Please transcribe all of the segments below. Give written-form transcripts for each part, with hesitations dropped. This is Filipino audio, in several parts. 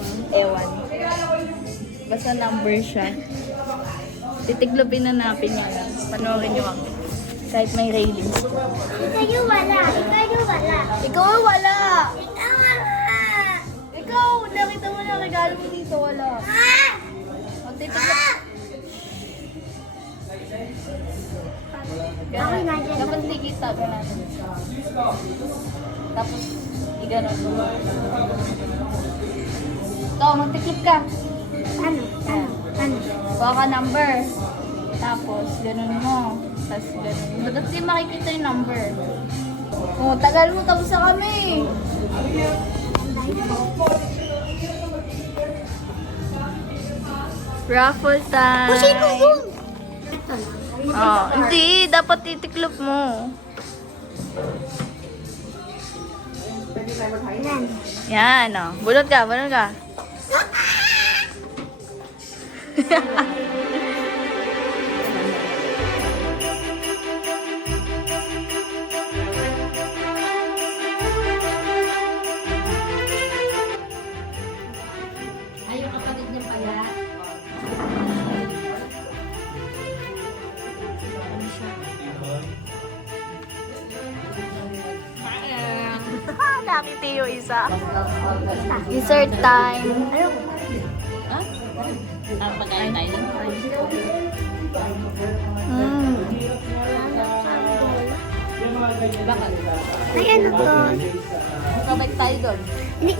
lang, ewan. Basta number siya. Titiglupin na natin yan. Panoorin nyo kami. Kahit may railings. Ikaw yung wala. Ikaw yung wala. Ikaw ang wala! Ikaw wala. Ikaw! Nakita mo na regalo mo dito, wala. Ah! Magtitiglop. Okay na dyan. Dapat tikita ka natin. Tapos, iganon mo. Ikaw, magtiklip ka. Ano? Ano? Ano? Kuha ka number. Tapos, ganun mo. Tapos, ganun mo. Ba't di makikita yung number? Oh, tagal mo. Tapos na kami. Raffle time. O, sino yun? Ito lang. Oh, hindi. Dapat titiklop mo. Yan. Yan, oh. Bulot ka, bulot ka. Ay, yung kapatid niya pala. Nakiti yung isa. Dessert time. Pagkain tayo nun. Mm. Bakit? Ay, ano to? Kabait tayo doon. Hindi.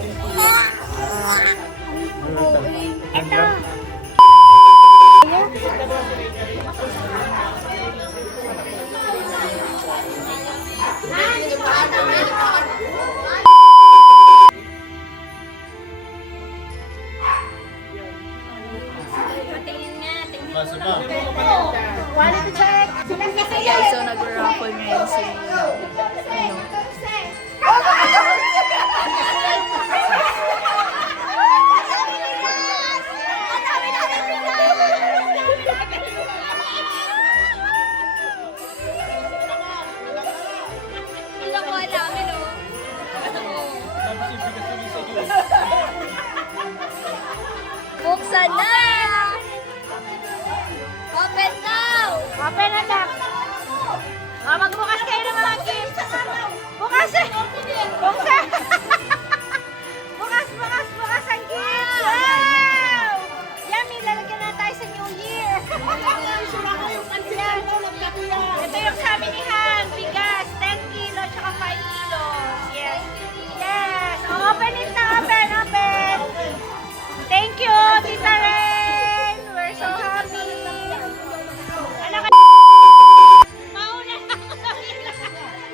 Ito. Quality check. Guys, so nag-raffle ngayon si Buksan na! Open now! Open na lang. Magbukas kayo ng mga games. Bukas eh. Bukas. Bukas ang games. Wow! Yummy, lalagyan na tayo sa New Year. Ito yung sa amin ni Han. Bigas, 10 kilo, tsaka 5 kilos. Yes. Yes. Open it na, open. Thank you, Tita Ren. We're so happy. Anak ka. Mauna ako sa pila.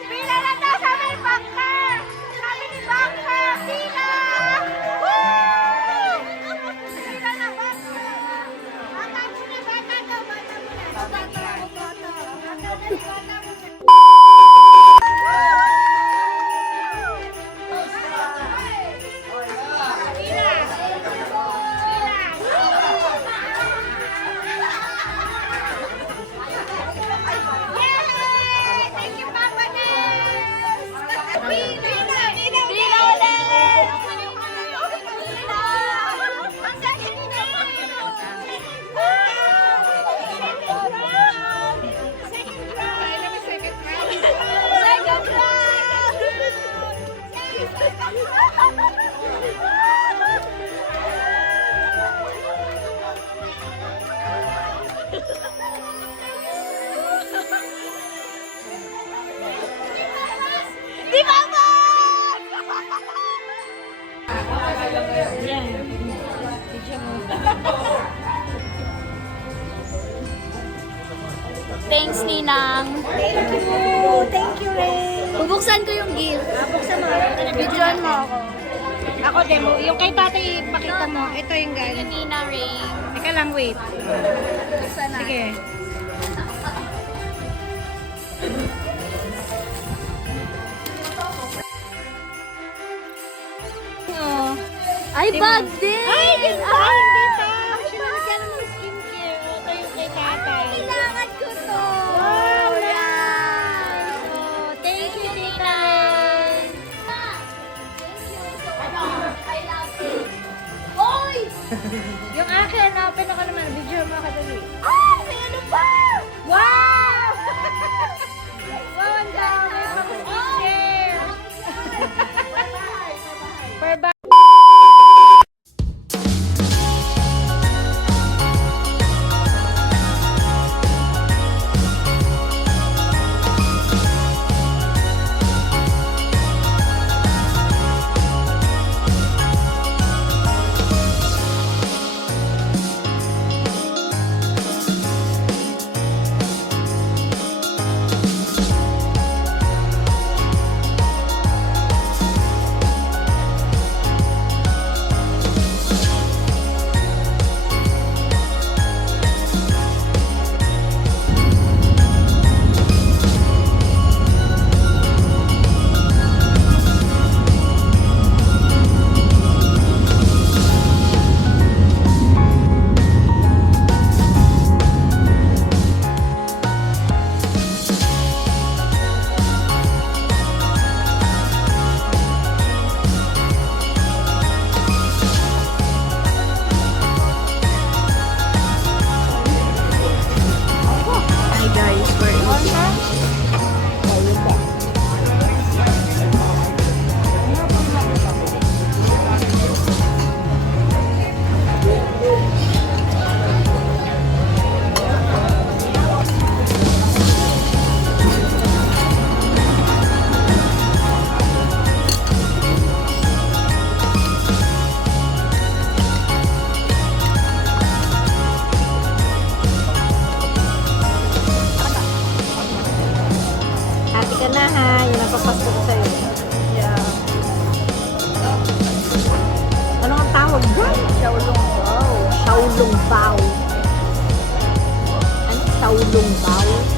Pila na daw sa may bangka. Sabi ni bangka, pila. Woo! Pila na bangka. Bata muna. Di ba mo? Thanks, Ninang. Thank you, Ray. Bubuksan ko yung gift. Buksan mo. Videoan mo ako. Ako demo. Yung kay tatay, pakita mo. Ito yung Kay galing. Nina Ray. Teka lang, wait. Buksan na. Sige. Ay, bag din! Ay, yun ba? Hindi pa. Sinalagyan ng skincare. Ito yung kay tatay. Kailangan ko to! Wow, nice! Oh, thank you, Tita. I love you. papasko ko sa'yo. Yeah. Ano ang tawag dyan? Xiaolong Bao. Shaolong Bao. Ano? Shaolong Bao?